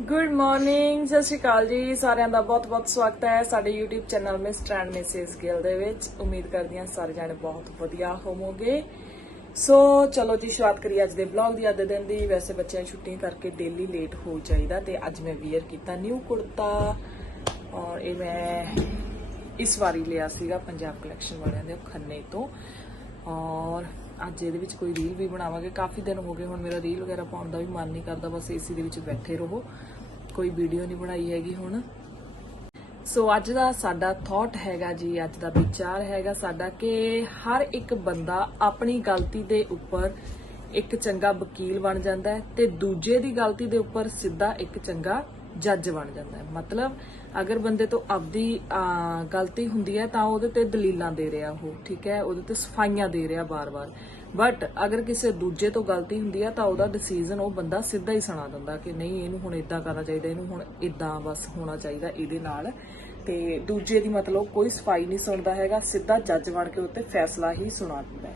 Good morning ਸਤਿ ਸ਼੍ਰੀ ਅਕਾਲ ਜੀ। ਸਾਰਿਆਂ ਦਾ ਬਹੁਤ-ਬਹੁਤ ਸਵਾਗਤ ਹੈ ਸਾਡੇ YouTube channel Mr and Mrs Gill ਦੇ ਵਿੱਚ। ਉਮੀਦ ਕਰਦੀ ਹਾਂ ਸਾਰੇ ਜਾਣੇ ਬਹੁਤ ਵਧੀਆ ਹੋਵੋਗੇ। ਸੋ ਚਲੋ ਜੀ, ਸ਼ੁਰੂਆਤ ਕਰੀਏ ਅੱਜ ਦੇ ਵਲੌਗ ਦੀ। ਅੱਜ ਦਿਨ ਦੀ ਵੈਸੇ ਬੱਚਿਆਂ ਦੀ ਛੁੱਟੀਆਂ ਕਰਕੇ ਡੇਲੀ ਲੇਟ ਹੋ ਜਾਈਦਾ ਤੇ ਅੱਜ ਮੈਂ ਵੀਅਰ ਕੀਤਾ ਨਿਊ ਕੁੜਤਾ ਔਰ ਇਹ ਮੈਂ ਇਸ ਵਾਰੀ ਲਿਆ ਸੀਗਾ ਪੰਜਾਬ ਕਲੈਕਸ਼ਨ ਵਾਲਿਆਂ ਦੇ ਖੰਨੇ ਤੋਂ। ਔਰ ਅੱਜ ਇਹਦੇ ਵਿੱਚ ਕੋਈ ਰੀਲ ਵੀ ਬਣਾਵਾਂਗੇ। ਕਾਫੀ ਦਿਨ ਹੋ ਗਏ ਹੁਣ ਮੇਰਾ ਰੀਲ ਵਗੈਰਾ ਪਾਉਣ ਦਾ ਵੀ ਮਨ ਨਹੀਂ ਕਰਦਾ, ਬਸ ਏਸੀ ਦੇ ਵਿੱਚ ਬੈਠੇ ਰਹੋ। ਕੋਈ ਵੀਡੀਓ ਨਹੀਂ ਬਣਾਈ ਹੈਗੀ ਹੁਣ। ਸੋ ਅੱਜ ਦਾ ਸਾਡਾ ਥਾਟ ਹੈਗਾ ਜੀ, ਅੱਜ ਦਾ ਵਿਚਾਰ ਹੈਗਾ ਸਾਡਾ ਕਿ ਹਰ ਇੱਕ ਬੰਦਾ ਆਪਣੀ ਗਲਤੀ ਦੇ ਉੱਪਰ ਇੱਕ ਚੰਗਾ ਵਕੀਲ ਬਣ ਜਾਂਦਾ ਹੈ ਤੇ ਦੂਜੇ ਦੀ ਗਲਤੀ ਦੇ ਉੱਪਰ ਸਿੱਧਾ ਇੱਕ ਚੰਗਾ ਜੱਜ ਬਣ ਜਾਂਦਾ ਹੈ। ਮਤਲਬ ਅਗਰ ਬੰਦੇ ਤੋਂ ਆਪਦੀ ਗਲਤੀ ਹੁੰਦੀ ਹੈ ਤਾਂ ਉਹਦੇ ਤੇ ਦਲੀਲਾਂ ਦੇ ਰਿਹਾ ਉਹ, ਠੀਕ ਹੈ? ਉਹਦੇ ਤੇ ਸਫਾਈਆਂ ਦੇ ਰਿਹਾ ਬਾਰ-ਬਾਰ। ਬਟ ਅਗਰ ਕਿਸੇ ਦੂਜੇ ਤੋਂ ਗਲਤੀ ਹੁੰਦੀ ਹੈ ਤਾਂ ਉਹਦਾ ਡਿਸੀਜਨ ਉਹ ਬੰਦਾ ਸਿੱਧਾ ਹੀ ਸੁਣਾ ਦਿੰਦਾ ਕਿ ਨਹੀਂ, ਇਹਨੂੰ ਹੁਣ ਇਦਾਂ ਕਰਨਾ ਚਾਹੀਦਾ, ਇਹਨੂੰ ਹੁਣ ਇਦਾਂ ਬਸ ਹੋਣਾ ਚਾਹੀਦਾ ਇਹਦੇ ਨਾਲ। ਤੇ ਦੂਜੇ ਦੀ ਮਤਲਬ ਕੋਈ ਸਫ਼ਾਈ ਨਹੀਂ ਸੁਣਦਾ ਹੈਗਾ, ਸਿੱਧਾ ਜੱਜ ਬਣ ਕੇ ਉੱਤੇ ਫੈਸਲਾ ਹੀ ਸੁਣਾ ਦਿੰਦਾ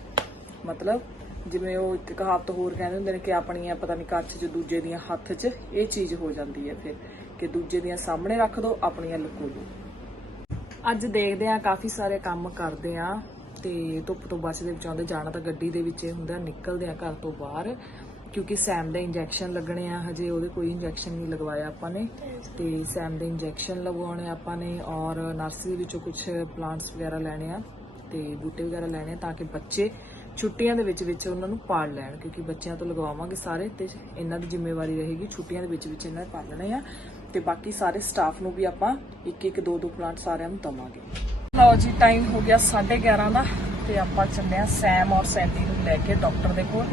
ਮਤਲਬ ਜਿਵੇਂ ਉਹ ਇੱਕ ਕਹਾਵਤ ਹੋਰ ਕਹਿੰਦੇ ਹੁੰਦੇ ਨੇ ਕਿ ਆਪਣੀਆਂ ਪਤਾ ਨਹੀਂ ਕੱਚ 'ਚ, ਦੂਜੇ ਦੀਆਂ ਹੱਥ 'ਚ, ਇਹ ਚੀਜ਼ ਹੋ ਜਾਂਦੀ ਹੈ ਫਿਰ ਕਿ ਦੂਜੇ ਦੀਆਂ ਸਾਹਮਣੇ ਰੱਖ ਦੋ, ਆਪਣੀਆਂ ਲੁਕੋ ਦੋ। ਅੱਜ ਦੇਖਦੇ ਆ ਕਾਫੀ ਸਾਰੇ ਕੰਮ ਕਰਦੇ ਆ ਤੇ ਧੁੱਪ ਤੋਂ ਬਚਦੇ ਬਚਾਉਂਦੇ ਜਾਣਾ ਤਾਂ ਗੱਡੀ ਦੇ ਵਿੱਚ ਇਹ ਹੁੰਦਾ, ਨਿਕਲਦੇ ਆ ਘਰ ਤੋਂ ਬਾਹਰ ਕਿਉਂਕਿ ਸੈਮ ਦੇ ਇੰਜੈਕਸ਼ਨ ਲੱਗਣੇ ਆ, ਹਜੇ ਉਹਦੇ ਕੋਈ ਇੰਜੈਕਸ਼ਨ ਨਹੀਂ ਲਗਵਾਇਆ ਆਪਾਂ ਨੇ ਤੇ ਸੈਮ ਦੇ ਇੰਜੈਕਸ਼ਨ ਲਗਵਾਉਣੇ ਆਪਾਂ ਨੇ ਔਰ ਨਰਸਰੀ ਵਿੱਚੋਂ ਕੁਝ ਪਲਾਂਟਸ ਵਗੈਰਾ ਲੈਣੇ ਆ ਤੇ ਬੂਟੇ ਵਗੈਰਾ ਲੈਣੇ ਆ ਤਾਂ ਕਿ ਬੱਚੇ ਛੁੱਟੀਆਂ ਦੇ ਵਿੱਚ ਵਿੱਚ ਉਹਨਾਂ ਨੂੰ ਪਾਲ ਲੈਣ, ਕਿਉਂਕਿ ਬੱਚਿਆਂ ਤੋਂ ਲਗਵਾਵਾਂਗੇ ਸਾਰੇ ਤੇ ਇਹਨਾਂ ਦੀ ਜ਼ਿੰਮੇਵਾਰੀ ਰਹੇਗੀ, ਛੁੱਟੀਆਂ ਦੇ ਵਿੱਚ ਵਿੱਚ ਇਹਨਾਂ ਨੇ ਪਾਲਣੇ ਆ ਤੇ ਬਾਕੀ ਸਾਰੇ ਸਟਾਫ ਨੂੰ ਵੀ ਆਪਾਂ ਇੱਕ ਇੱਕ ਦੋ ਦੋ ਪਲਾਂਟ ਸਾਰਿਆਂ ਨੂੰ ਦਵਾਂਗੇ। ਲਓ ਜੀ ਟਾਈਮ ਹੋ ਗਿਆ 11:30 ਦਾ ਤੇ ਆਪਾਂ ਚੱਲੇ ਆ ਸੈਮ ਔਰ ਸੈਂਡੀ ਨੂੰ ਲੈ ਕੇ ਡਾਕਟਰ ਦੇ ਕੋਲ,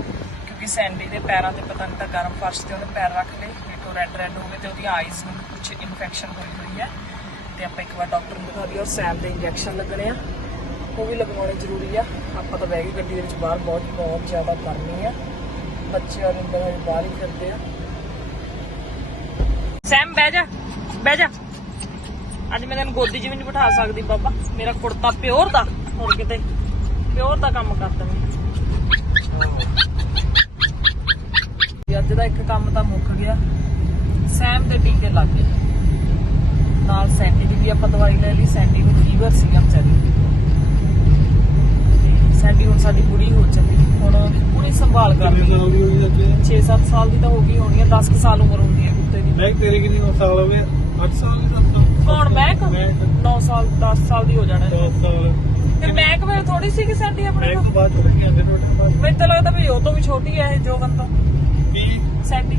ਕਿਉਂਕਿ ਸੈਂਡੀ ਦੇ ਪੈਰਾਂ ਤੇ ਪਤਾ ਨਹੀਂ ਤਾਂ ਗਰਮ ਫਰਸ਼ ਤੇ ਉਹਨੇ ਪੈਰ ਰੱਖ ਲਏ ਦੇਖੋ ਰੈੱਡ ਰੈੱਡ ਹੋ ਗਏ ਤੇ ਉਹਦੀ ਆਈਜ਼ ਨੂੰ ਕੁਝ ਇਨਫੈਕਸ਼ਨ ਹੋਈ ਹੋਈ ਹੈ। ਤੇ ਆਪਾਂ ਇੱਕ ਵਾਰ ਡਾਕਟਰ ਨੂੰ ਦਿਖਾ ਦਈਏ ਔਰ ਸੈਮ ਦੇ ਇੰਜੈਕਸ਼ਨ ਲੱਗਣੇ ਆ। ਉਹ ਵੀ ਲਗਵਾਉਣੀ ਜ਼ਰੂਰੀ ਆ। ਆਪਾਂ ਤਾਂ ਬਹਿ ਗਏ ਗੱਡੀ ਦੇ ਵਿੱਚ ਬਾਹਰ ਬਹੁਤ ਬਹੁਤ ਜ਼ਿਆਦਾ ਗਰਮੀ ਆ। ਬੱਚੇ ਔਰ ਅੰਦਰ ਬਾਹਰ ਹੀ ਫਿਰਦੇ ਆ। ਸੈਮ, ਬਹਿ ਜਾ ਬਹਿ ਜਾ। ਅੱਜ ਮੈਂ ਤੈਨੂੰ ਗੋਦੀ 'ਚ ਵੀ ਨਹੀਂ ਬਿਠਾ ਸਕਦੀ ਬਾਬਾ। ਮੇਰਾ ਕੁੜਤਾ ਪਿਓਰ ਦਾ ਹੁਣ ਕਿਤੇ ਪਿਓਰ ਦਾ ਕੰਮ ਕਰਦਾ ਮੈਂ। ਅੱਜ ਦਾ ਇੱਕ ਕੰਮ ਤਾਂ ਮੁੱਕ ਗਿਆ। ਸੈਮ ਦੇ ਟੀਕੇ ਲੱਗ ਗਏ। ਨਾਲ ਸੈਂਡੀ ਦੀ ਵੀ ਆਪਾਂ ਦਵਾਈ ਲੈ ਲਈ, ਸੈਂਡੀ ਨੂੰ ਫੀਵਰ ਸੀਗਾ ਵਿਚਾਰੀ। ਨੂੰ। ਸੈਂਡੀ ਹੁਣ ਸਾਡੀ ਬੁੜੀ ਹੋ ਚੱਲੀ। ਹੁਣ ਪੂਰੀ ਸੰਭਾਲ ਕਿੰਨੇ ਕਰਨੀ ਸਾਲ ਦੀ ਹੋਈ ਲੱਗੇ 6-7 ਸਾਲ ਦੀ ਤਾਂ ਹੋ ਗਈ ਹੋਣੀ ਹੈ 10 ਕੁ ਸਾਲ ਉਮਰ ਹੁੰਦੀ ਹੈ ਕੁੱਤੇ ਦੀ। ਮੈਂ ਕਿਹਾ ਤੇਰੇ ਕਿੰਨੀ ਸਾਲ ਹੋ ਗਏ? 8 ਸਾਲ ਦੀ ਸੱਤ ਸਾਲ ਕੌਣ ਮਹਿਕ ਮੈਂ 9 ਸਾਲ 10 ਸਾਲ ਦੀ ਹੋ ਜਾਣਾ। 10 ਸਾਲ। ਤੇ ਮਹਿਕ ਵੇਲੇ ਥੋੜੀ ਸੀ ਕਿ ਸਾਡੀ ਆਪਣੇ ਮੈਂ ਕੋਲ ਤੋਂ ਬਾਅਦ ਚੜ ਕੇ ਆਂਦੇ ਤੁਹਾਡੇ ਬਾਅਦ। ਮੈਨੂੰ ਤਾਂ ਲੱਗਦਾ ਵੀ ਉਹ ਤੋਂ ਵੀ ਛੋਟੀ ਹੈ ਇਹ ਜੋਗਨ ਤੋਂ। ਕੀ ਸੈਂਡੀ।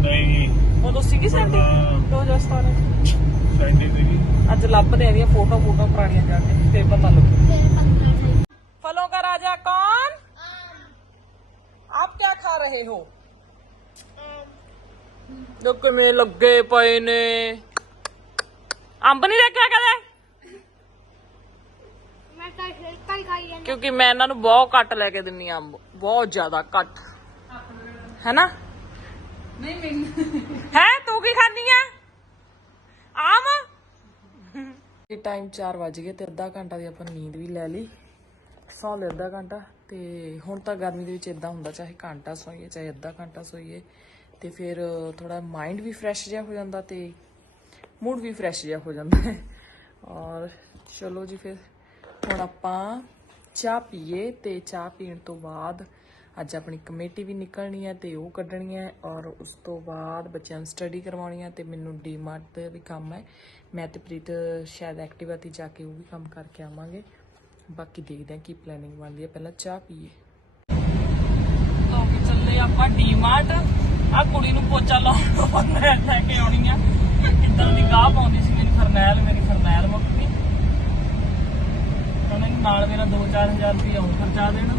ਨਹੀਂ। ਉਦੋਂ ਸੀਗੀ ਸੈਂਡੀ? ਹਾਂ। 2017 ਚ। ਸਾਈਂਡੀ ਦੀ ਅੱਜ ਲੱਭਦੇ ਆ ਇਹਦੀਆਂ ਫੋਟੋ ਫੋਟੋ ਪੁਰਾਣੀਆਂ ਜਾ ਕੇ ਤੇ ਪਤਾ ਲੱਗੂ। ਰਹੇ ਹੋ? ਲੋ ਕਿਵੇਂ ਲੱਗੇ ਪਏ ਨੇ। ਅੰਬ ਨਹੀਂ ਦੇਖਿਆ ਕਦੇ? ਮੈਂ ਤਾਂ ਹਲਕਾ ਹੀ ਕਿਉਂਕਿ ਮੈਂ ਇਹਨਾਂ ਨੂੰ ਬਹੁਤ ਘੱਟ ਲੈ ਕੇ ਦਿੰਨੀ ਆ ਅੰਬ। ਬਹੁਤ ਜ਼ਿਆਦਾ ਘੱਟ। ਹੈਨਾ? ਨਹੀਂ ਮੈਨੂੰ ਹੈ ਤੂੰ ਕੀ ਖਾਂਦੀ ਆ? ਆਮ? ਇਹ ਟਾਈਮ 4 ਵਜ ਗਏ ਤੇ ਅੱਧਾ ਘੰਟਾ ਦੀ ਆਪਾਂ ਨੀਂਦ ਵੀ ਲੈ ਲਈ। ਸੌ ਲਿਆ ਅੱਧਾ ਘੰਟਾ ਤੇ ਹੁਣ ਤਾਂ ਗਰਮੀ ਦੇ ਵਿੱਚ ਇਦਾਂ ਹੁੰਦਾ, ਚਾਹੇ ਘੰਟਾ ਸੋਈਏ, ਚਾਹੇ ਅੱਧਾ ਘੰਟਾ ਸੋਈਏ, ਤੇ ਫਿਰ ਥੋੜਾ ਮਾਈਂਡ ਵੀ ਫਰੈਸ਼ ਜਿਹਾ ਹੋ ਜਾਂਦਾ ਤੇ ਮੂਡ ਵੀ ਫਰੈਸ਼ ਜਿਹਾ ਹੋ ਜਾਂਦਾ। ਹੈ ਔਰ ਚਲੋ ਜੀ ਫਿਰ, ਹੁਣ ਆਪਾਂ ਚਾਹ ਪੀਏ ਤੇ ਚਾਹ ਪੀਣ ਤੋਂ ਬਾਅਦ ਅੱਜ ਆਪਣੀ ਕਮੇਟੀ ਵੀ ਨਿਕਲਣੀ ਹੈ ਤੇ ਉਹ ਕੱਢਣੀ ਹੈ ਔਰ ਉਸ ਤੋਂ ਬਾਅਦ ਬੱਚਿਆਂ ਨੂੰ ਸਟੱਡੀ ਕਰਵਾਉਣੀ ਹੈ ਤੇ ਮੈਨੂੰ ਡੀਮਾਰਟ ਦਾ ਵੀ ਕੰਮ ਹੈ। ਮੈਂ ਤੇ ਪ੍ਰੀਤ ਸ਼ਾਇਦ ਐਕਟਿਵਾ ਤੇ ਜਾ ਕੇ ਉਹ ਵੀ ਕੰਮ ਕਰਕੇ ਆਵਾਂਗੇ। ਬਾਕੀ ਦੇਖਦੇ ਹਾਂ ਕੀ ਪਲੈਨਿੰਗ ਬਣਦੀ ਹੈ। ਪਹਿਲਾਂ ਚਾਹ ਪੀਏ। ਲੋਕ ਚੱਲੇ ਆਪਾਂ ਡੀਮਾਰਟ ਆ ਕੁੜੀ ਨੂੰ ਪੋਚਾ ਲਾਉਣ ਲੈ ਲੈ ਕੇ ਆਉਣੀ ਆ। ਕਿੱਦਾਂ ਦੀ ਗਾਹ ਪਾਉਂਦੀ ਸੀ ਮੇਰੀ ਫਰਨੈਲ ਮੇਰੀ ਫਰਨੈਲ ਮੁੱਕ ਗਈ ਹੁਣ ਇਹਨੂੰ ਨਾਲ ਮੇਰਾ 2-4000 ਰੁਪਏ ਹੋਰ ਖਰਚਾ ਦੇਣਾ।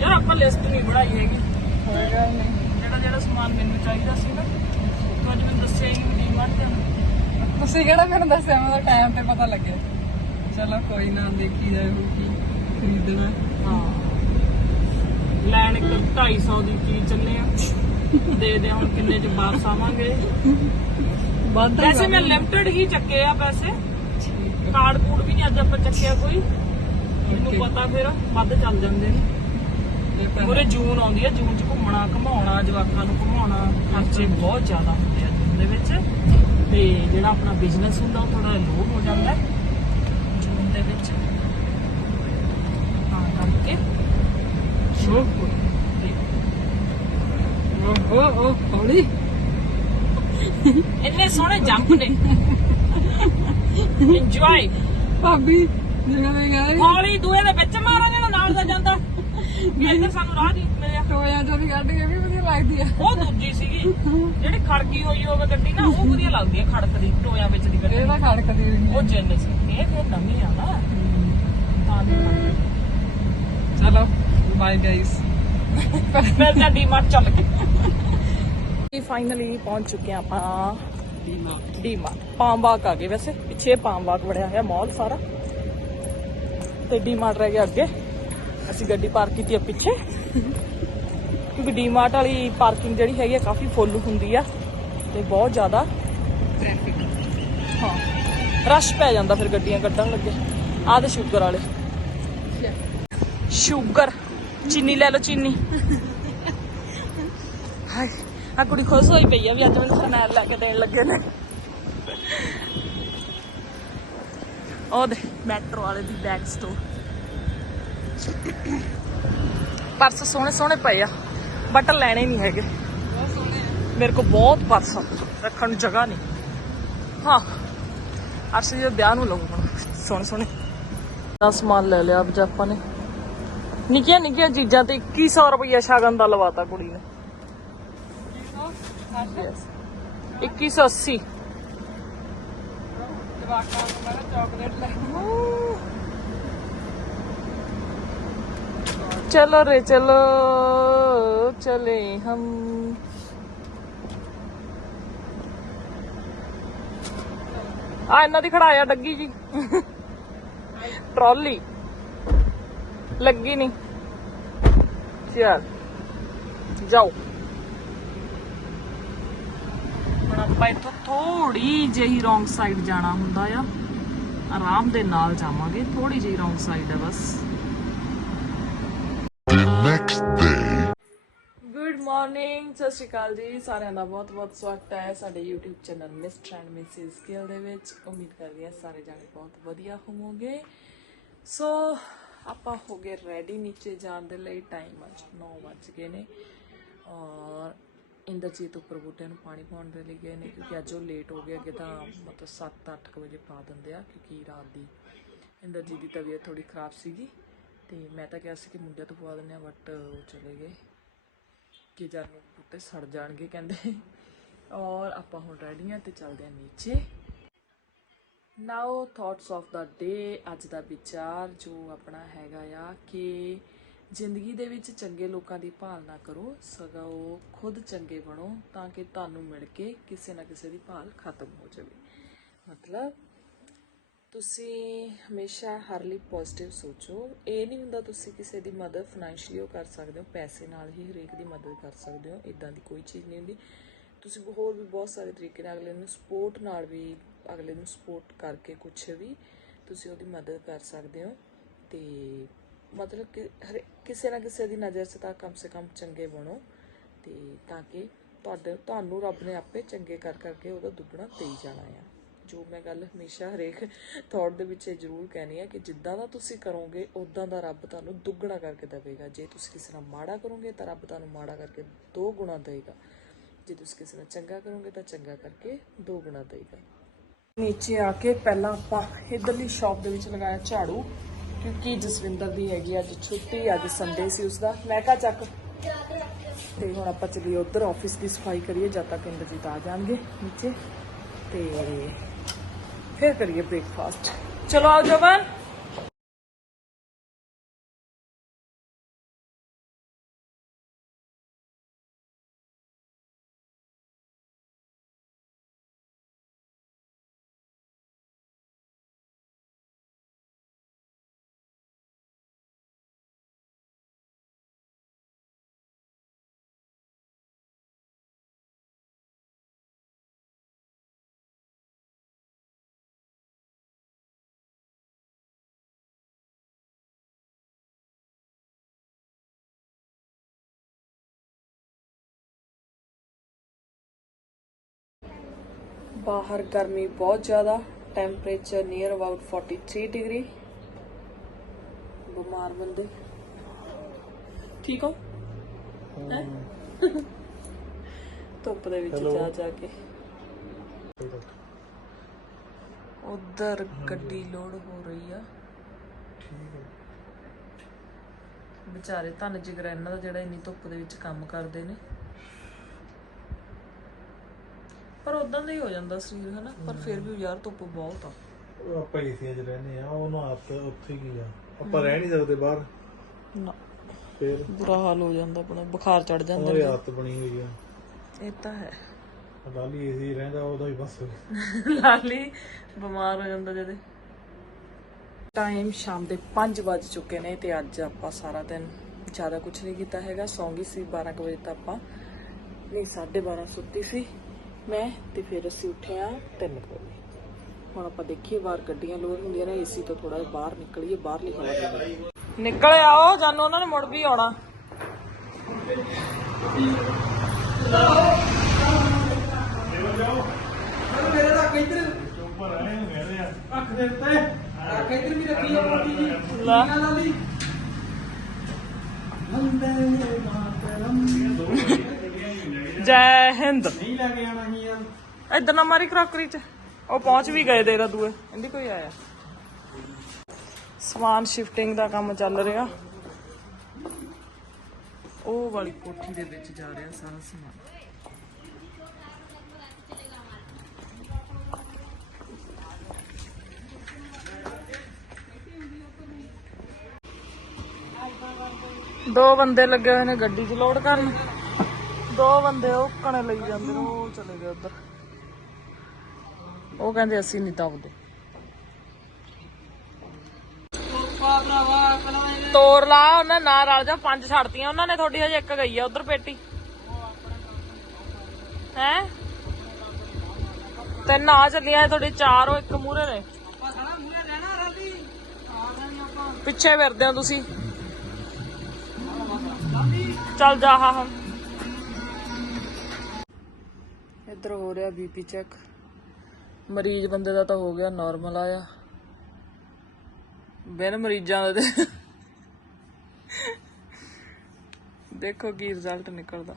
ਯਾਰ ਆਪਾਂ ਲਿਸਟ ਨਹੀਂ ਬਣਾਈ ਹੈਗੀ। ਹੋਏਗਾ ਨਹੀਂ। ਜਿਹੜਾ ਜਿਹੜਾ ਸਮਾਨ ਮੈਨੂੰ ਚਾਹੀਦਾ ਸੀ ਨਾ ਅੱਜ ਮੈਨੂੰ ਦੱਸਿਆ ਹੀ ਨਹੀਂ ਡੀਮਾਰਟ ਤੇ। ਤੁਸੀਂ ਕਿਹੜਾ ਮੈਨੂੰ ਦੱਸਿਆ? ਮੈਨੂੰ ਟਾਈਮ ਤੇ ਪਤਾ ਲੱਗੇ ਚਲੋ ਕੋਈ ਨਾ ਦੇਖੀ ਜਾਏ ਹੁਣ ਕੀ ਖਰੀਦਣਾ। ਹਾਂ। ਲੈਣ ਇੱਕ 250 ਦੀ ਚੀਜ਼ ਚੱਲੇ ਆ। ਦੇ ਦੇ ਹੁਣ ਕਿੰਨੇ ਚ ਵਾਪਸ ਆਵਾਂਗੇ। ਵੈਸੇ ਮੈਂ ਲਿਮਟਿਡ ਹੀ ਚੱਕੇ ਆ ਪੈਸੇ। ਕਾਰਡ ਕੂਡ ਵੀ ਨਹੀਂ ਅੱਜ ਆਪਾਂ ਚੱਕਿਆ ਕੋਈ। ਮੈਨੂੰ. ਪਤਾ ਫਿਰ ਵੱਧ ਚੱਲ ਜਾਂਦੇ ਨੇ। ਪੂਰੇ ਜੂਨ ਆਉਂਦੀ ਹੈ ਜੂਨ ਚ ਘੁੰਮਣਾ ਘਮਾਉਣਾ ਜਵਾਕਾਂ ਨੂੰ ਘੁਮਾਉਣਾ ਖਰਚੇ ਬਹੁਤ ਜ਼ਿਆਦਾ ਹੁੰਦੇ ਆ ਜੂਨ ਦੇ ਵਿੱਚ। ਤੇ ਜਿਹੜਾ ਆਪਣਾ ਬਿਜ਼ਨਸ ਹੁੰਦਾ ਉਹ ਥੋੜਾ ਲੋ ਹੋ ਜਾਂਦਾ। ਹੈ ਦੇ ਵਿੱਚ। ਤਾਂ ਕਰਕੇ ਸ਼ੁਰੂ ਓਹ ਓਹ ਓਹ ਹੌਲੀ। ਇੰਨੇ ਸੋਹਣੇ ਜੰਪ ਨੇ। ਇੰਜੋਏ ਭਾਬੀ ਜਿਵੇਂ ਮੈਂ ਕਹਿੰਦਾ ਹੌਲੀ ਦੂਏ ਦੇ ਵਿੱਚ ਮਾਰੋ ਜਿਹੜਾ ਨਾਲ ਦਾ ਜਾਂਦਾ। ਇੱਧਰ ਸਾਨੂੰ ਰਾਹ ਨਹੀਂ ਮਿਲਿਆ। ਟੋਇਆ ਚੋਂ ਦੀ ਕੱਢ ਕੇ ਵੀ ਲੱਗਦੀ ਆ। ਉਹ ਦੂਜੀ ਸੀਗੀ। ਜਿਹੜੀ ਖੜਕੀ ਹੋਈ ਹੋਵੇ ਗੱਡੀ ਨਾ ਉਹ ਵਧੀਆ ਲੱਗਦੀ ਹੈ ਖੜਕਦੀ ਟੋਇਆਂ ਵਿੱਚ ਦੀ ਗੱਡੀ। ਇਹ ਤਾਂ ਖੜਕਦੀ ਹੋਈ ਉਹ ਜਿੰਨ ਸੀ। ਇਹ ਫਿਰ ਨਵੀਂ ਆ ਨਾ। ਤਾਂ ਦੀ ਚਲੋ ਬਾਏ ਗਾਇਸ ਫਿਰ ਤਾਂ ਡੀਮਾਰਟ ਚੱਲ ਗਏ ਫਾਈਨਲੀ ਪਹੁੰਚ ਚੁੱਕੇ ਆਪਾਂ। ਡੀਮਾਰਟ। ਪਾਮਬਾਗ ਆ ਗਏ ਵੈਸੇ। ਪਿੱਛੇ ਪਾਮਬਾਗ ਬਣਿਆ ਹੋਇਆ ਮਾਲ ਸਾਰਾ। ਤੇ ਡੀਮਾਰਟ ਰਹਿ ਗਿਆ ਅੱਗੇ। ਅਸੀਂ ਗੱਡੀ ਪਾਰਕ ਕੀਤੀ ਆ ਪਿੱਛੇ। ਕਿਉਂਕਿ ਡੀਮਾਰਟ ਵਾਲੀ ਪਾਰਕਿੰਗ ਜਿਹੜੀ ਹੈਗੀ ਆ ਕਾਫੀ ਫੁੱਲ ਹੁੰਦੀ ਆ ਤੇ ਬਹੁਤ ਜ਼ਿਆਦਾ ਟ੍ਰੈਫਿਕ ਹਾਂ ਰਸ਼ ਪੈ ਜਾਂਦਾ ਫਿਰ ਗੱਡੀਆਂ ਕੱਢਣ ਲੱਗੇ। ਆਹ ਤੇ ਸ਼ੂਗਰ ਵਾਲੇ। ਸ਼ੂਗਰ ਚੀਨੀ ਲੈ ਲਓ ਚੀਨੀ। ਹਾਏ ਆ ਕੁੜੀ ਖੁਸ਼ ਹੋਈ ਪਈ ਆ ਵੀ ਅੱਜ ਮੈਨੂੰ ਫਰਨੈਲ ਲੈ ਕੇ ਦੇਣ ਲੱਗੇ ਨੇ। ਉਹ ਦੇ ਮੈਟਰੋ ਵਾਲੇ ਦੀ ਬੈਗ ਸਟੋਰ ਪਰਸ ਸੋਹਣੇ ਸੋਹਣੇ ਪਏ ਆ। ਬਟ ਲੈਣੇ ਨਹੀਂ ਹੈਗੇ। ਮੇਰੇ ਕੋ ਬਹੁਤ ਪਰਸ ਰੱਖਣ ਨੂੰ ਜਗ੍ਹਾ ਨਹੀਂ। ਹਾਂ। ਅਰਸ਼ ਜੀ ਵਿਆਹ ਨੂੰ ਲਊ ਹੁਣ ਸੋਹਣੇ ਸੋਹਣੇ ਦਾ ਸਮਾਨ ਲੈ ਲਿਆ ਅੱਜ ਆਪਾਂ ਨੇ। ਨਿੱਕੀਆਂ ਨਿੱਕੀਆਂ ਚੀਜ਼ਾਂ ਤੇ 2100 ਰੁਪਇਆ ਸ਼ਗਨ ਦਾ ਲਵਾਤਾ ਕੁੜੀ ਨੇ। 2180 ਜਵਾਕਾਂ ਨੂੰ ਮੈਂ ਚਲੋ ਰੇ, ਚਲੋ। चलो चले हम ਆ ਇਹਨਾਂ ਦੀ ਖੜਾਇਆ ਡੱਗੀ ਜੀ ਟਰਾਲੀ ਲੱਗੀ ਨਹੀਂ ਚਲ ਜਾਓ ਹੁਣ ਆਪਾਂ ਇੱਥੋਂ ਥੋੜੀ ਜਿਹੀ ਰੋਂਗ ਸਾਈਡ ਜਾਣਾ ਹੁੰਦਾ ਆ ਆਰਾਮ ਦੇ ਨਾਲ ਜਾਵਾਂਗੇ ਥੋੜੀ ਜਿਹੀ ਰੋਂਗ ਸਾਈਡ ਹੈ ਬਸ ਮਾਰਨਿੰਗ ਸਤਿ ਸ਼੍ਰੀ ਅਕਾਲ ਜੀ। ਸਾਰਿਆਂ ਦਾ ਬਹੁਤ-ਬਹੁਤ ਸਵਾਗਤ ਹੈ ਸਾਡੇ YouTube channel Mr and Mrs Gill ਦੇ ਵਿੱਚ। ਉਮੀਦ ਕਰਦੀ ਹਾਂ ਸਾਰੇ ਜਾਣੇ ਬਹੁਤ ਵਧੀਆ ਹੋਵੋਗੇ। ਸੋ ਆਪਾਂ ਹੋ ਗਏ ਰੈਡੀ ਨੀਚੇ ਜਾਣ ਦੇ ਲਈ। ਟਾਈਮ ਅੱਜ 9 ਵੱਜ ਗਏ ਨੇ ਔਰ ਇੰਦਰਜੀਤ ਉੱਪਰ ਬੂਟਿਆਂ ਨੂੰ ਪਾਣੀ ਪਾਉਣ ਦੇ ਲਈ ਗਏ ਨੇ ਕਿਉਂਕਿ ਅੱਜ ਉਹ ਲੇਟ ਹੋ ਗਏ। ਅੱਗੇ ਤਾਂ ਮਤਲਬ 7-8 ਵਜੇ ਪਾ ਦਿੰਦੇ ਆ ਕਿਉਂਕਿ ਰਾਤ ਦੀ ਇੰਦਰਜੀਤ ਦੀ ਤਬੀਅਤ ਥੋੜੀ ਖਰਾਬ ਸੀਗੀ। ਤੇ ਮੈਂ ਤਾਂ ਕਿਹਾ ਸੀ ਕਿ ਮੁੰਡਿਆਂ ਤੋਂ ਪਵਾ ਦਿੰਦੇ ਆ ਬਟ ਉਹ ਚਲੇ ਗਏ। ਕਿ ਜਦ ਬੂਟੇ ਸੜ ਜਾਣਗੇ ਕਹਿੰਦੇ। ਔਰ ਆਪਾਂ ਹੁਣ ਰੈਡੀ ਹਾਂ ਤੇ ਚੱਲਦੇ ਹਾਂ ਨੀਚੇ। ਨਾਓ ਥਾਟਸ ਆਫ ਦਾ ਡੇ ਅੱਜ ਦਾ ਵਿਚਾਰ ਜੋ ਆਪਣਾ ਹੈਗਾ ਆ ਕਿ ਜ਼ਿੰਦਗੀ ਦੇ ਵਿੱਚ ਚੰਗੇ ਲੋਕਾਂ ਦੀ ਭਾਲ ਨਾ ਕਰੋ, ਸਗੋਂ ਖੁਦ ਚੰਗੇ ਬਣੋ ਤਾਂ ਕਿ ਤੁਹਾਨੂੰ ਮਿਲ ਕੇ ਕਿਸੇ ਨਾ ਕਿਸੇ ਦੀ ਭਾਲ ਖਤਮ ਹੋ ਜਾਵੇ। ਮਤਲਬ ਤੁਸੀਂ ਹਮੇਸ਼ਾ ਹਰ ਲਈ ਪੋਜ਼ਿਟਿਵ ਸੋਚੋ। ਇਹ ਨਹੀਂ ਹੁੰਦਾ ਤੁਸੀਂ ਕਿਸੇ ਦੀ ਮਦਦ ਫਾਈਨੈਂਸ਼ੀਅਲੀ ਉਹ ਕਰ ਸਕਦੇ ਹੋ, ਪੈਸੇ ਨਾਲ ਹੀ ਹਰੇਕ ਦੀ ਮਦਦ ਕਰ ਸਕਦੇ ਹੋ ਇਦਾਂ ਦੀ ਕੋਈ ਚੀਜ਼ ਨਹੀਂ ਹੁੰਦੀ। ਤੁਸੀਂ ਹੋਰ ਵੀ ਬਹੁਤ ਸਾਰੇ ਤਰੀਕੇ ਨਾਲ ਅਗਲੇ ਨੂੰ ਸਪੋਰਟ ਨਾਲ ਵੀ ਅਗਲੇ ਨੂੰ ਸਪੋਰਟ ਕਰਕੇ ਕੁਝ ਵੀ ਤੁਸੀਂ ਉਹਦੀ ਮਦਦ ਕਰ ਸਕਦੇ ਹੋ। ਤੇ ਮਤਲਬ ਕਿ ਹਰੇ, ਕਿਸੇ ਨਾ ਕਿਸੇ ਦੀ ਨਜ਼ਰ 'ਚ ਤਾਂ ਕਮ ਸੇ ਕਮ ਚੰਗੇ ਬਣੋ। ਤੇ ਤਾਂ ਕਿ ਤੁਹਾਡੇ, ਤੁਹਾਨੂੰ ਰੱਬ ਨੇ ਆਪੇ ਚੰਗੇ ਕਰ ਕਰਕੇ ਉਹਦਾ ਦੁੱਗਣਾ ਦੇਈ ਜਾਣਾ ਆ। ਜੋ ਮੈਂ ਗੱਲ ਹਮੇਸ਼ਾ ਹਰੇਕ ਥਾਟ ਦੇ ਵਿੱਚ ਇਹ ਜ਼ਰੂਰ ਕਹਿਣੀ ਆ ਕਿ ਜਿੱਦਾਂ ਦਾ ਤੁਸੀਂ ਕਰੋਗੇ ਉਦਾਂ ਦਾ ਰੱਬ ਤੁਹਾਨੂੰ ਦੁੱਗਣਾ ਕਰਕੇ ਦੇਵੇਗਾ। ਜੇ ਤੁਸੀਂ ਕਿਸੇ ਨਾਲ ਮਾੜਾ ਕਰੋਗੇ, ਤਾਂ ਰੱਬ ਤੁਹਾਨੂੰ ਮਾੜਾ ਕਰਕੇ ਦੋ ਗੁਣਾ ਦੇਵੇਗਾ। ਜੇ ਤੁਸੀਂ ਕਿਸੇ ਨਾਲ ਚੰਗਾ ਕਰੋਗੇ, ਤਾਂ ਚੰਗਾ ਕਰਕੇ ਦੋ ਗੁਣਾ ਦੇਵੇਗਾ। ਨੀਚੇ ਆ ਕੇ ਪਹਿਲਾਂ ਆਪਾਂ ਇਧਰਲੀ ਸ਼ਾਪ ਦੇ ਵਿੱਚ ਲਗਾਇਆ ਝਾੜੂ, ਕਿਉਂਕਿ ਜਸਵਿੰਦਰ ਦੀ ਹੈਗੀ ਅੱਜ ਛੁੱਟੀ, ਅੱਜ ਸੰਡੇ ਸੀ ਉਸਦਾ। ਮੈਂ ਕਹਾ ਚੱਕ। ਤੇ ਹੁਣ ਆਪਾਂ ਚਲੀਏ ਉਧਰ ਆਫਿਸ ਦੀ ਸਫ਼ਾਈ ਕਰੀਏ, ਜਦ ਤੱਕ ਇੰਦਰਜੀਤ ਆ ਜਾਣਗੇ ਨੀਚੇ। ਤੇ ਫਿਰ ਕਰੀਏ ਬ੍ਰੇਕਫਾਸਟ ਚਲੋ ਆਓ ਜਵਨ। ਬਾਹਰ ਗਰਮੀ ਬਹੁਤ ਜ਼ਿਆਦਾ ਟੈਂਪਰੇਚਰ ਨੀਅਰ ਅਬਾਊਟ 43 ਡਿਗਰੀ ਬਿਮਾਰ ਬੰਦੇ। ਠੀਕ ਹੋ? ਹੈਂ? ਧੁੱਪ ਦੇ ਵਿੱਚ ਜਾ ਜਾ ਕੇ। ਉਧਰ ਗੱਡੀ ਲੋਡ ਹੋ ਰਹੀ ਆ। ਵਿਚਾਰੇ ਧੰਨ ਜਿਗਰ ਇਹਨਾਂ ਦਾ ਜਿਹੜਾ ਇੰਨੀ ਧੁੱਪ ਦੇ ਵਿੱਚ ਕੰਮ ਕਰਦੇ ਨੇ। ਪਰ ਉਦਾਂ ਦਾ ਹੀ ਹੋ ਜਾਂਦਾ ਸਰੀਰ ਹਨਾ? ਪਰ ਫਿਰ ਵੀ ਯਾਰ ਧੁੱਪ ਬਹੁਤ ਆ। ਉਹ ਆਪਾਂ ਏਸੀਆਂ 'ਚ ਰਹਿੰਦੇ ਆ ਉਹਨੂੰ ਆਪ ਉੱਥੇ ਕੀ ਆ? ਆਪਾਂ ਰਹਿ ਨਹੀਂ ਸਕਦੇ ਬਾਹਰ। ਨਾ। ਫੇਰ? ਬੁਰਾ ਹਾਲ ਹੋ ਜਾਂਦਾ ਆਪਣਾ ਬੁਖਾਰ ਚੜ ਜਾਂਦਾ ਉਹਦੀ ਆਦਤ ਬਣੀ ਹੋਈ ਆ। ਇਹ ਤਾਂ ਹੈ। ਲਾਲੀ ਏਸੀ ਰਹਿੰਦਾ ਉਹਦਾ ਹੀ ਬਸ। ਲਾਲੀ ਬਿਮਾਰ ਹੋ ਜਾਂਦਾ ਜਦੇ। ਟਾਈਮ ਸ਼ਾਮ ਦੇ 5 ਵੱਜ ਚੁੱਕੇ ਨੇ ਤੇ ਅੱਜ ਆਪਾਂ ਸਾਰਾ ਦਿਨ ਜ਼ਿਆਦਾ ਕੁਝ ਨਹੀਂ ਕੀਤਾ ਹੈਗਾ। ਸੌਂਗੀ ਸੀ 12 ਕੁ ਵਜੇ ਤੱਕ ਆਪਾਂ ਨਹੀਂ 12:30 ਸੁੱਤੀ ਸੀ। ਮੈਂ ਤੇ ਫਿਰ ਅਸੀਂ ਉੱਠੇ ਆ 3 ਵਜੇ। ਹੁਣ ਆਪਾਂ ਦੇਖੀਏ ਬਾਹਰ ਗੱਡੀਆਂ ਲੋਡ ਹੁੰਦੀਆਂ ਨੇ ਏਸੀ ਤੋਂ ਥੋੜਾ ਜਿਹਾ ਬਾਹਰ ਨਿਕਲੀਏ ਬਾਹਰਲੀ ਹਵਾ ਦੇ ਨਿਕਲ ਆਓ ਜਾਨੋ ਉਹਨਾਂ ਨੇ ਮੁੜ ਵੀ ਆਉਣਾ। ਲਾ। ਜੈ ਹਿੰਦ। ਨਹੀਂ ਲੈ ਕੇ ਆਣਾ ਸੀ ਯਾਰ ਇਧਰ ਨਾ ਮਾਰੀ ਕਰੋਕਰੀ ਚ। ਉਹ ਪਹੁੰਚ ਵੀ ਗਏ ਦੇਰਾ ਦੂਏ। ਕਹਿੰਦੀ ਕੋਈ ਆਇਆ। ਸਮਾਨ ਸ਼ਿਫਟਿੰਗ ਦਾ ਕੰਮ ਚੱਲ ਰਿਹਾ। ਉਹ ਵਾਲੀ ਕੋਠੀ ਦੇ ਵਿੱਚ ਜਾ ਰਿਹਾ ਸਾਰਾ ਸਮਾਨ। ਦੋ ਬੰਦੇ ਲੱਗੇ ਹੋਏ ਨੇ ਗੱਡੀ 'ਚ ਲੋਡ ਕਰਨ। ਦੋ ਬੰਦੇ ਉਹ ਕਣੇ ਲਈ ਜਾਂਦੇ ਨੇ, ਉਹ ਚਲੇ ਗਏ ਉਧਰ। ਉਹ ਕਹਿੰਦੇ ਅਸੀਂ ਨਹੀਂ ਦਬਦੇ। ਤੋਰ ਲਾ, ਉਹਨਾਂ ਨਾਲ ਰਲ ਜਾ, ਪੰਜ ਛੱਡਤੀਆਂ, ਉਹਨਾਂ ਨੇ ਤੁਹਾਡੀ ਹਜੇ ਇੱਕ ਗਈ ਆ, ਉਧਰ ਪੇਟੀ। ਹੈ? ਤਿੰਨ ਆ ਚੱਲੀਆਂ ਤੁਹਾਡੀ ਚਾਰ, ਉਹ ਇੱਕ ਮੂਰੇ ਨੇ। ਪਿੱਛੇ ਫਿਰਦੇ ਹੋ ਤੁਸੀਂ। ਚੱਲ ਜਾ ਹਾਂ। ਇੱਧਰ ਹੋ ਰਿਹਾ ਬੀਪੀ ਚੈੱਕ। ਮਰੀਜ਼ ਬੰਦੇ ਦਾ ਤਾਂ ਹੋ ਗਿਆ ਨਾਰਮਲ ਆਇਆ। ਬਿਨ ਮਰੀਜ਼ਾਂ ਦੇ ਤੇ। ਦੇਖੋ ਕੀ ਰਿਜ਼ਲਟ ਨਿਕਲਦਾ।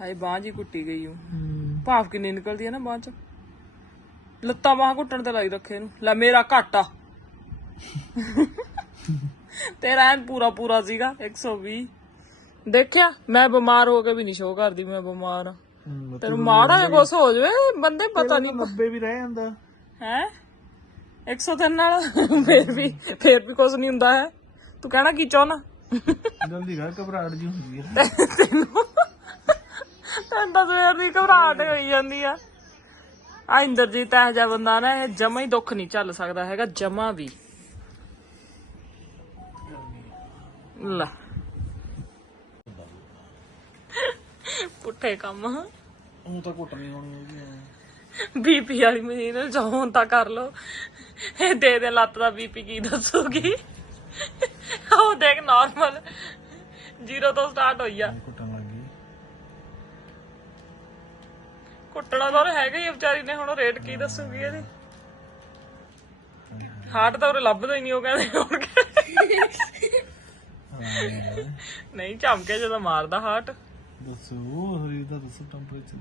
ਹਾਏ ਬਾਂਹ ਜੀ ਕੁੱਟੀ ਗਈ ਹੂੰ। ਭਾਫ ਕਿੰਨੀ ਨਿਕਲਦੀ ਹੈ ਨਾ ਬਾਂਹ ਚ। ਲੱਤਾਂ ਬਾਂਹ ਘੁੱਟਣ ਤੇ ਲਾਈ ਰੱਖੇ ਇਹਨੂੰ। ਲੈ ਮੇਰਾ ਘੱਟ। ਆ ਤੇਰਾ ਐਨ ਪੂਰਾ ਪੂਰਾ ਸੀਗਾ 120 ਦੇਖਿਆ ਮੈਂ ਬਿਮਾਰ ਹੋ ਕੇ ਵੀ ਨਹੀਂ ਸ਼ੋ ਕਰਦੀ ਮੈਂ ਬਿਮਾਰ ਆ। ਤੈਨੂੰ ਮਾੜਾ ਜਿਹਾ ਕੁਛ ਹੋ ਜਾਵੇ ਬੰਦੇ ਪਤਾ ਨਹੀਂ। 90 ਵੀ ਰਹਿ ਜਾਂਦਾ। ਹੈ? 103 ਨਾਲ ਫੇਰ ਵੀ ਫੇਰ ਵੀ ਕੁਝ ਨਹੀਂ ਹੁੰਦਾ ਹੈ। ਤੂੰ ਕਹਿਣਾ ਕੀ ਚਾਹਨਾ ਜਲਦੀ ਘਰ ਘਬਰਾਹਟ ਜੀ ਹੁੰਦੀ ਹੈ। ਤੈਨੂੰ ਤਾਂ ਸਵੇਰ ਦੀ ਘਬਰਾਹਟ ਹੋਈ ਜਾਂਦੀ ਆ। ਆ ਇੰਦਰਜੀਤ ਇਹ ਜਿਹਾ ਬੰਦਾ ਨਾ ਇਹ ਜਮਾ ਹੀ ਦੁੱਖ ਨਹੀਂ ਚੱਲ ਸਕਦਾ ਹੈਗਾ ਜਮਾ ਵੀ। ਲੈ। ਪੁੱਠੇ ਕੰਮ। ਉਹ ਤਾਂ ਘੁੱਟ ਨਹੀਂ ਹੋਣੀ ਹੈਗੀ ਬੀਪੀ ਵਾਲੀ ਮਸ਼ੀਨ ਜੋ ਹੁਣ ਤਾਂ ਕਰ ਲੋ ਇਹ ਦੇ ਦੇ ਲੱਤ ਦਾ ਬੀਪੀ ਕੀ ਦੱਸੂਗੀ? ਉਹ ਦੇਖ ਨਾਰਮਲ ਜ਼ੀਰੋ ਤੋਂ ਸਟਾਰਟ ਹੋਈ ਆ। ਘੁੱਟਣ ਲੱਗ ਗਈ। ਕੁੱਟਣਾ ਤਾਂ ਉਹਨੇ ਹੈਗਾ ਹੀ ਆ ਵਿਚਾਰੀ ਨੇ ਹੁਣ ਰੇਟ ਕੀ ਦੱਸੂਗੀ ਇਹਦੀ? ਹਾਰਟ ਤਾਂ ਉਹ ਲੱਭਦਾ ਹੀ ਨਹੀਂ ਉਹ ਕਹਿੰਦੇ ਹੁਣ ਕਿ- ਨਹੀਂ। ਝਮਕੇ ਜਦੋਂ ਮਾਰਦਾ ਹਾਰਟ ਦੱਸੋ ਸਰੀਰ ਦਾ ਦੱਸੋ ਟੈਂਪਰੇਚਰ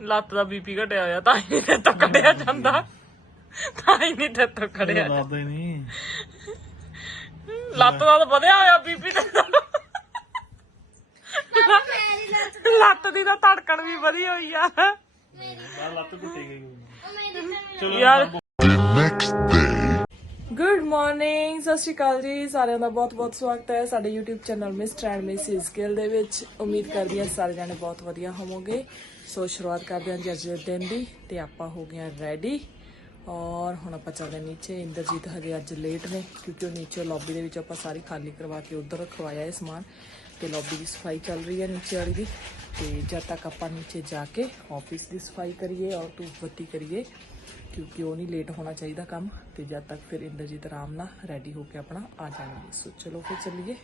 ਲੱਤ ਦਾ ਬੀਪੀ ਘਟਿਆ ਹੋਇਆ ਤਾਂ ਹੀ ਨਹੀਂ ਤੇ ਤੋਂ ਕੱਢਿਆ ਜਾਂਦਾ। ਤਾਂ ਹੀ ਨਹੀਂ ਤੇ ਤੋਂ ਕੱਢਿਆ ਜਾਂਦਾ। ਲੱਗਦਾ ਹੀ ਨਹੀਂ। ਲੱਤ ਦਾ ਤਾਂ ਵਧਿਆ ਹੋਇਆ ਬੀਪੀ ਤੇ ਲੱਤ ਦੀ। ਤਾਂ ਧੜਕਣ ਵੀ ਵਧੀ ਹੋਈ ਆ। ਬਾਹਰ ਲੱਤ ਘੁੱਟੀ ਗਈ। ਹੋਈ ਯਾਰ. ਗੁੱਡ ਮਾਰਨਿੰਗ ਸਤਿ ਸ਼੍ਰੀ ਅਕਾਲ ਜੀ। ਸਾਰਿਆਂ ਦਾ ਬਹੁਤ-ਬਹੁਤ ਸਵਾਗਤ ਹੈ ਸਾਡੇ YouTube channel Mr and Mrs Gill ਦੇ ਵਿੱਚ। ਉਮੀਦ ਕਰਦੀ ਹਾਂ ਸਾਰੇ ਜਾਣੇ ਬਹੁਤ ਵਧੀਆ ਹੋਵੋਗੇ। ਸੋ ਸ਼ੁਰੂਆਤ ਕਰਦੇ ਹਾਂ ਜੀ ਅੱਜ ਦੇ ਦਿਨ ਦੀ ਤੇ ਆਪਾਂ ਹੋ ਗਏ ਹਾਂ ਰੈਡੀ ਔਰ ਹੁਣ ਆਪਾਂ ਚੱਲਦੇ ਹਾਂ ਨੀਚੇ। ਇੰਦਰਜੀਤ ਹਜੇ ਅੱਜ ਲੇਟ ਨੇ, ਕਿਉਂਕਿ ਉਹ ਨੀਚੇ ਲੌਬੀ ਦੇ ਵਿੱਚ ਆਪਾਂ ਸਾਰੀ ਖਾਲੀ ਕਰਵਾ ਕੇ ਉੱਧਰ ਰਖਵਾਇਆ ਇਹ ਸਮਾਨ। ਤੇ ਲੌਬੀ ਦੀ ਸਫ਼ਾਈ ਚੱਲ ਰਹੀ ਹੈ ਨੀਚੇ ਵਾਲੀ ਦੀ। ਤੇ ਜਦ ਤੱਕ ਆਪਾਂ ਨੀਚੇ ਜਾ ਕੇ ਆਫਿਸ ਦੀ ਸਫ਼ਾਈ ਕਰੀਏ ਔਰ ਧੂਪ ਬੱਤੀ ਕਰੀਏ ਕਿਉਂਕਿ ਉਹ ਨਹੀਂ ਲੇਟ ਹੋਣਾ ਚਾਹੀਦਾ ਕੰਮ ਤੇ ਜਦ ਤੱਕ ਫਿਰ ਇੰਦਰਜੀਤ ਆਰਾਮ ਨਾਲ ਰੈਡੀ ਹੋ ਕੇ ਆਪਣਾ ਆ ਜਾਣਗੇ। ਸੋ ਚਲੋ ਫਿਰ ਚੱਲੀਏ।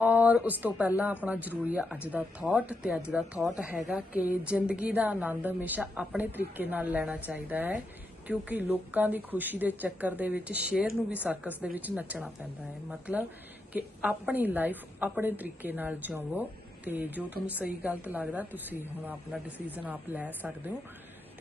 ਔਰ ਉਸ ਤੋਂ ਪਹਿਲਾਂ ਆਪਣਾ ਜ਼ਰੂਰੀ ਆ ਅੱਜ ਦਾ ਥਾਟ ਤੇ ਅੱਜ ਦਾ ਥਾਟ ਹੈਗਾ ਕਿ ਜ਼ਿੰਦਗੀ ਦਾ ਆਨੰਦ ਹਮੇਸ਼ਾ ਆਪਣੇ ਤਰੀਕੇ ਨਾਲ ਲੈਣਾ ਚਾਹੀਦਾ ਹੈ, ਕਿਉਂਕਿ ਲੋਕਾਂ ਦੀ ਖੁਸ਼ੀ ਦੇ ਚੱਕਰ ਦੇ ਵਿੱਚ, ਸ਼ੇਰ ਨੂੰ ਵੀ ਸਰਕਸ ਦੇ ਵਿੱਚ ਨੱਚਣਾ ਪੈਂਦਾ ਹੈ। ਮਤਲਬ ਕਿ ਆਪਣੀ ਲਾਈਫ ਆਪਣੇ ਤਰੀਕੇ ਨਾਲ ਜਿਉਵੋ ਤੇ ਜੋ ਤੁਹਾਨੂੰ ਸਹੀ ਗਲਤ ਲੱਗਦਾ, ਤੁਸੀਂ ਹੁਣ ਆਪਣਾ ਡਿਸੀਜਨ ਆਪ ਲੈ ਸਕਦੇ ਹੋ।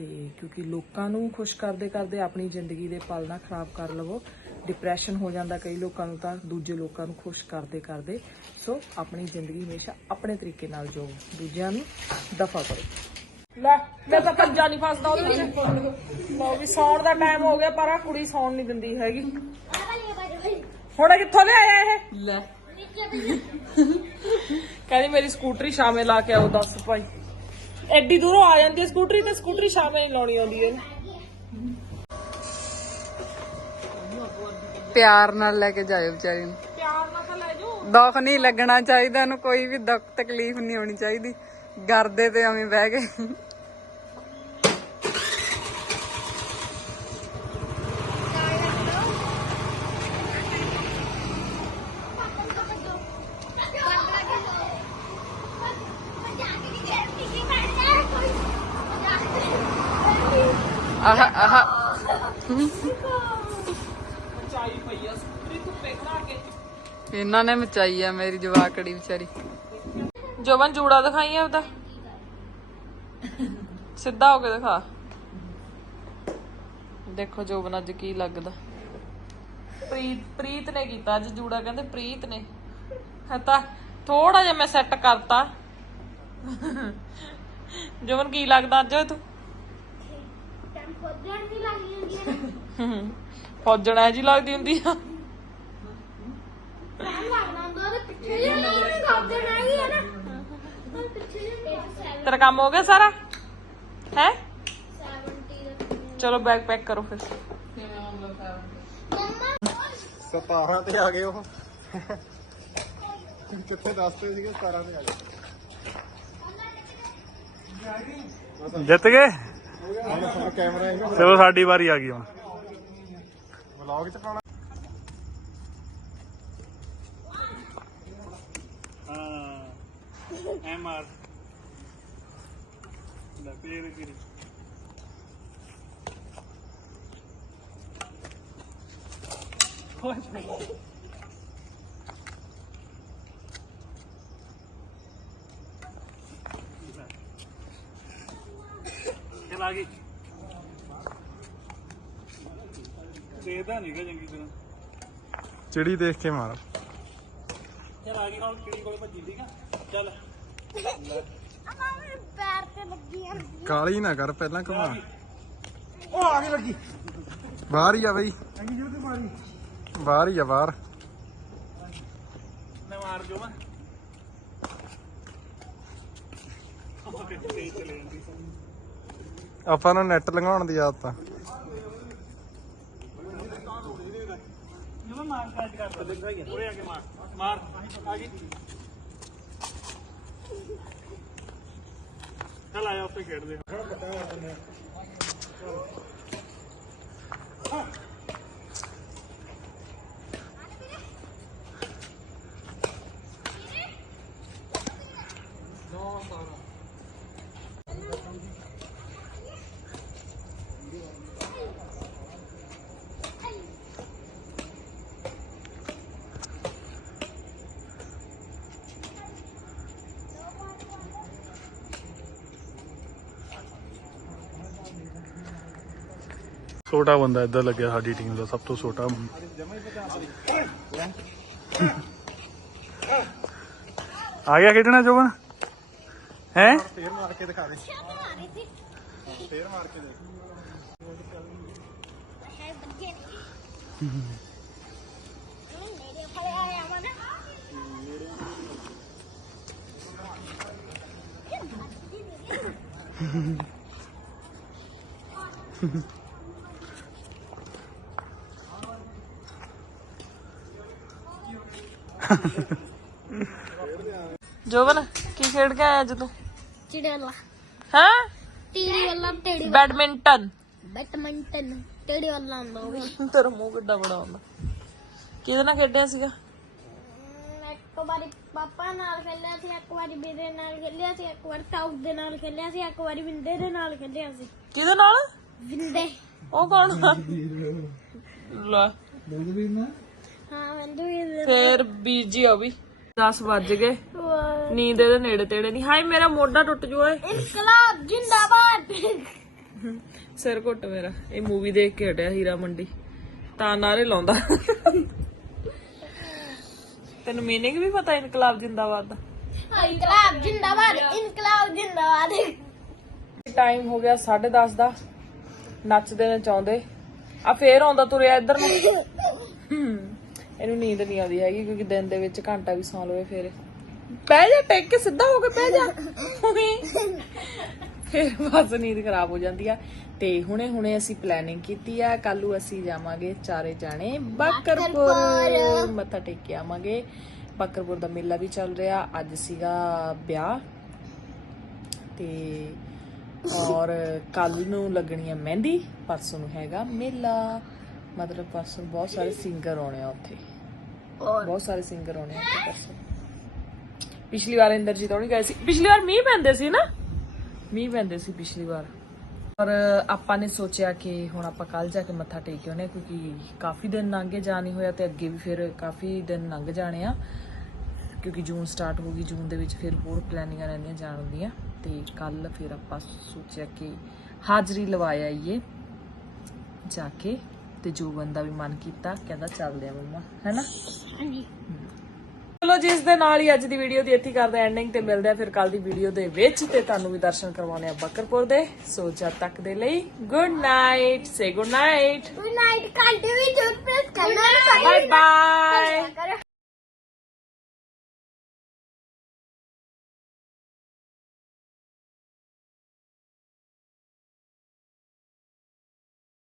ਤੇ ਕਿਉਂਕਿ ਲੋਕਾਂ ਨੂੰ ਖੁਸ਼ ਕਰਦੇ ਕਰਦੇ ਆਪਣੀ ਜ਼ਿੰਦਗੀ ਦੇ ਪਲ ਨਾ ਖਰਾਬ ਕਰ ਲਵੋ। ਡਿਪਰੈਸ਼ਨ ਹੋ ਜਾਂਦਾ ਕਈ ਲੋਕਾਂ ਨੂੰ ਤਾਂ ਦੂਜੇ ਲੋਕਾਂ ਨੂੰ ਖੁਸ਼ ਕਰਦੇ ਕਰਦੇ। ਸੋ ਆਪਣੀ ਜ਼ਿੰਦਗੀ ਹਮੇਸ਼ਾ ਆਪਣੇ ਤਰੀਕੇ ਨਾਲ ਜੋ ਦੂਜਿਆਂ ਨੂੰ ਦਫਾ ਕਰੋ। ਲੈ ਮੈਂ ਤਾਂ ਪੰਜਾ ਨਹੀਂ ਫਸਦਾ ਉਹਦੇ ਵਿੱਚ। ਲਓ ਵੀ ਸੌਣ ਦਾ ਟਾਈਮ ਹੋ ਗਿਆ ਪਰ ਆ ਕੁੜੀ ਸੌਣ ਨਹੀਂ ਦਿੰਦੀ ਹੈਗੀ। ਹੁਣ ਕਿੱਥੋਂ ਲਿਆਇਆ ਇਹ? ਲੈ। ਕਹਿੰਦੀ ਮੇਰੀ ਸਕੂਟਰੀ ਸ਼ਾਮੇ ਲਾ ਕੇ ਆਓ ਦੱਸ ਭਾਈ। ਐਡੀ ਦੂਰੋਂ ਆ ਜਾਂਦੀ ਹੈ ਸਕੂਟਰੀ ਤੇ ਸਕੂਟਰੀ ਸ਼ਾਮੇ ਨਹੀਂ ਲਾਉਣੀ ਆਉਂਦੀ ਹੈ। ਪਿਆਰ ਨਾਲ ਲੈ ਕੇ ਜਾਇਓ ਵਿਚਾਰੀ ਨੂੰ। ਪਿਆਰ ਨਾਲ ਤਾਂ ਲੈ ਜਾਓ। ਦੁੱਖ ਨਹੀਂ ਲੱਗਣਾ ਚਾਹੀਦਾ ਇਹਨੂੰ ਕੋਈ ਵੀ ਦੁੱਖ ਤਕਲੀਫ ਨਹੀਂ ਹੋਣੀ ਚਾਹੀਦੀ। ਗਰਦੇ ਤੇ ਐਵੇਂ ਬਹਿ ਗਏ ਆਹ ਆਹ ਚਾਈ ਪਈ ਆ ਸਕੂਟਰੀ ਧੁੱਪੇ ਖੜਾ ਕੇ ਇਹਨਾਂ ਨੇ ਮਚਾਈ ਆ ਮੇਰੀ ਜਵਾਕੜੀ ਵਿਚਾਰੀ। ਜਵਨ ਜੂੜਾ ਦਿਖਾਈ ਆ ਉਹਦਾ? ਸਿੱਧਾ ਹੋ ਕੇ ਦਿਖਾ। ਦੇਖੋ ਜੋਬਨ ਅੱਜ ਕੀ ਲੱਗਦਾ। ਪ੍ਰੀਤ ਪ੍ਰੀਤ ਨੇ ਕੀਤਾ ਅੱਜ ਜੂੜਾ ਕਹਿੰਦੇ ਪ੍ਰੀਤ ਨੇ। ਹੈ ਤਾਂ ਥੋੜਾ ਜਿਹਾ ਮੈਂ ਸੈੱਟ ਕਰਤਾ। ਜੋਬਨ ਕੀ ਲੱਗਦਾ ਅੱਜ ਤੂੰ? ਫੌਜਣਾ ਜੀ ਲੱਗਦੀ ਹੁੰਦੀ ਆ। ਤੇਰਾ ਕੰਮ ਹੋ ਗਿਆ ਸਾਰਾ ਹੈ ਚਲੋ ਬੈਗ ਪੈਕ ਕਰੋ ਫਿਰ 17 ਤੇ ਆ ਗਏ ਉਹ ਕਿੱਥੇ ਦੱਸਦੇ ਸੀਗੇ 17 ਤੇ ਆ ਗਏ ਜਿੱਤ ਗਏ ਹੁਣ ਫੋਨ ਕੈਮਰਾ ਹੈਗਾ ਚਲੋ ਸਾਡੀ ਵਾਰੀ ਆ ਗਈ ਹੁਣ ਵਲੌਗ ਚ ਪਾਉਣਾ ਹਾਂ ਐ ਮਾਰ ਲੈ ਪੀਰੇ ਪੀਰੇ ਚਲ ਆ ਗਈ। ਦੇਖਦਾ ਨਹੀਂ ਗਾ ਚੰਗੀ ਤਰ੍ਹਾਂ। ਚਿੜੀ ਦੇਖ ਕੇ ਮਾਰ। ਚਲ ਆ ਗਈ ਹੁਣ ਕਿਹੜੀ ਕੋਲ ਭੱਜੀ ਠੀਕ ਆ? ਚੱਲ। ਪੈਰ ਤੇ ਲੱਗੀ ਆ ਕਾਲੀ ਨਾ ਕਰ ਪਹਿਲਾਂ ਘੁਮਾ। ਉਹ ਆ ਗਈ ਲੱਗੀ। ਬਾਹਰ ਹੀ ਆ ਬਈ। ਬਾਹਰ ਹੀ ਆ ਬਾਹਰ। ਮੈਂ ਮਾਰ ਜੋ ਮੈਂ ਆਪਾਂ ਨੂੰ ਨੈਟ ਲੰਘਾਉਣ ਦੀ ਆਦਤ ਆ। ਜਦੋਂ ਮਾਰ ਕਾਜ ਕਰ ਉਰੇ ਆ ਕੇ ਮਾਰ। ਮਾਰ। ਆ ਗਈ। ਚਲ ਆਇਆ ਉੱਤੇ ਖੇਡਦੇ ਹਾਂ ਛੋਟਾ ਬੰਦਾ ਇੱਧਰ ਲੱਗਿਆ ਸਾਡੀ ਟੀਮ ਦਾ ਸਭ ਤੋਂ ਛੋਟਾ। ਆ ਗਿਆ ਖੇਡਣਾ ਜੋਬਨ? ਹੈ? ਫੇਰ ਮਾਰ ਕੇ ਦਿਖਾ ਦੇ। ਫੇਰ ਮਾਰ ਕੇ ਦੇਖ ਮੇਰੇ ਜੋਬਨ ਕੀ ਖੇਡ ਕੇ ਆਇਆ ਅੱਜ ਤੂੰ? ਚਿੜੇਲਾ ਹਾਂ? ਟੀੜੀ ਵਾਲਾ। ਟੇੜੀ ਬੈਡਮਿੰਟਨ। ਬੈਡਮਿੰਟਨ ਟੇੜੀ ਵਾਲਾ ਉਹ ਵੀ। ਤੇਰਾ ਮੂੰਹ ਕਿੱਡਾ ਬੜਾ ਹੁੰਦਾ। ਕਿਹਦੇ ਨਾਲ ਖੇਡਿਆ ਸੀਗਾ? ਇੱਕ ਵਾਰੀ ਪਾਪਾ ਨਾਲ ਖੇਲਿਆ ਸੀ ਇੱਕ ਵਾਰੀ ਵੀਰੇ ਨਾਲ ਖੇਲਿਆ ਸੀ ਇੱਕ ਵਾਰ ਟੌਪ ਦੇ ਨਾਲ ਖੇਲਿਆ ਸੀ ਇੱਕ ਵਾਰੀ ਵਿੰਦੇ ਦੇ ਨਾਲ ਖੇਲਿਆ ਸੀ। ਕਿਹਦੇ ਨਾਲ? ਵਿੰਦੇ। ਉਹ ਕੌਣ ਆ? ਲੈ। ਹਾਂ ਵਿੰਦੇ ਵੀ ਫੇਰ ਬੀਜੀ ਆ ਵੀ। 10 ਵੱਜ ਗਏ। ਨੀਂਦ ਇਹਦੇ ਨੇੜੇ ਤੇੜੇ ਨਹੀਂ। ਹਾਏ ਮੇਰਾ ਮੋਢਾ ਟੁੱਟ ਜੂ ਓਏ। ਇਨਕਲਾਬ ਜਿੰਦਾਬਾਦ। ਸਿਰ ਘੁੱਟ ਮੇਰਾ। ਇਹ ਮੂਵੀ ਦੇਖ ਕੇ ਹਟਿਆ ਹੀਰਾ ਮੰਡੀ। ਤਾਂ ਨਾਰੇ ਲਾਉਂਦਾ। ਤੈਨੂੰ ਮੀਨਿੰਗ ਵੀ ਪਤਾ ਇਨਕਲਾਬ ਜਿੰਦਾਬਾਦ ਦਾ? ਇਨਕਲਾਬ ਜਿੰਦਾਬਾਦ ਇਨਕਲਾਬ ਜਿੰਦਾਬਾਦ। ਟਾਈਮ ਹੋ ਗਿਆ 10:30 ਦਾ। ਨੱਚਦੇ ਨਚਾਉਂਦੇ ਆ ਫੇਰ ਆਉਂਦਾ ਤੁਰਿਆ ਇੱਧਰ ਨੂੰ। ਇਹਨੂੰ ਨੀਂਦ ਨਹੀਂ ਆਉਂਦੀ ਹੈਗੀ, ਕਿਉਂਕਿ ਦਿਨ ਦੇ ਵਿੱਚ ਘੰਟਾ ਵੀ ਸੌਂ ਲਵੇ ਫਿਰ। ਪੈ ਜਾ, ਟੇਕ ਕੇ ਸਿੱਧਾ ਹੋ ਕੇ ਪੈ ਜਾ। ਫਿਰ ਬਸ ਨੀਂਦ ਖਰਾਬ ਹੋ ਜਾਂਦੀ ਆ। ਤੇ ਹੁਣੇ ਹੁਣੇ ਅਸੀਂ ਪਲੈਨਿੰਗ ਕੀਤੀ ਆ ਕੱਲੂ ਅਸੀਂ ਜਾਵਾਂਗੇ ਚਾਰੇ ਜਾਣੇ ਬੱਕਰਪੁਰ। ਮੱਥਾ ਟੇਕ ਕੇ ਆਵਾਂਗੇ। ਬੱਕਰਪੁਰ ਦਾ ਮੇਲਾ ਵੀ ਚੱਲ ਰਿਹਾ, ਅੱਜ ਸੀਗਾ ਵਿਆਹ। ਤੇ ਔਰ ਕੱਲ ਨੂੰ ਲੱਗਣੀ ਹੈ ਮਹਿੰਦੀ, ਪਰਸੋਂ ਨੂੰ ਹੈਗਾ ਮੇਲਾ। ਮਤਲਬ ਪਰਸੋਂ ਬਹੁਤ ਸਾਰੇ ਸਿੰਗਰ ਆਉਣੇ ਆ ਉੱਥੇ। ਬਹੁਤ ਸਾਰੇ ਸਿੰਗਰ ਆਉਣੇ ਆ ਉੱਥੇ ਪਰਸੋਂ ਪਿਛਲੀ ਵਾਰ ਇੰਦਰਜੀਤ ਆਉਣੀ ਗਏ ਸੀ। ਪਿਛਲੀ ਵਾਰ ਮੀਂਹ ਪੈਂਦੇ ਸੀ ਨਾ? ਮੀਂਹ ਪੈਂਦੇ ਸੀ ਪਿਛਲੀ ਵਾਰ। ਔਰ ਆਪਾਂ ਨੇ ਸੋਚਿਆ ਕਿ ਹੁਣ ਆਪਾਂ ਕੱਲ ਜਾ ਕੇ ਮੱਥਾ ਟੇਕ ਆਉਨੇ ਕਿਉਂਕਿ ਕਾਫੀ ਦਿਨ ਲੰਘੇ ਜਾ ਨਹੀਂ ਹੋਇਆ ਤੇ ਅੱਗੇ ਵੀ ਫਿਰ ਕਾਫੀ ਦਿਨ ਲੰਘ ਜਾਣੇ ਆ। ਕਿਉਂਕਿ ਜੂਨ ਸਟਾਰਟ ਹੋ ਗਈ, ਜੂਨ ਦੇ ਵਿੱਚ ਫਿਰ ਹੋਰ ਪਲੈਨਿੰਗਾਂ ਰਹਿੰਦੀਆਂ ਜਾਣ ਦੀਆਂ ਤੇ ਕੱਲ ਫਿਰ ਆਪਾਂ ਸੋਚਿਆ ਕਿ ਹਾਜ਼ਰੀ ਲਵਾਇਆ ਆਈਏ ਜਾ ਕੇ। ਤੇ ਜੋ ਬੰਦਾ ਵੀ ਮਨ ਕੀਤਾ ਕਹਿੰਦਾ ਚੱਲਦੇ ਆ ਮੰਮਾ ਹੈਨਾ? ਹਾਂਜੀ। ਚਲੋ ਜਿਸ ਦੇ ਨਾਲ ਹੀ ਅੱਜ ਦੀ ਵੀਡੀਓ ਦੀ ਇੱਥੇ ਕਰਦੇ ਐਂਡਿੰਗ ਤੇ ਮਿਲਦੇ ਆ ਫਿਰ ਕੱਲ ਦੀ ਵੀਡੀਓ ਦੇ ਵਿੱਚ ਤੇ ਤੁਹਾਨੂੰ ਵੀ ਦਰਸ਼ਨ ਕਰਵਾਉਣੇ ਆ ਬੱਕਰਪੁਰ ਦੇ। ਸੋ ਜਦ ਤੱਕ ਦੇ ਲਈ good night say good night good night ਘੰਟੇ ਵੀ ਜ਼ਰੂਰ ਪ੍ਰੈਸ ਕਰਨਾ। Bye bye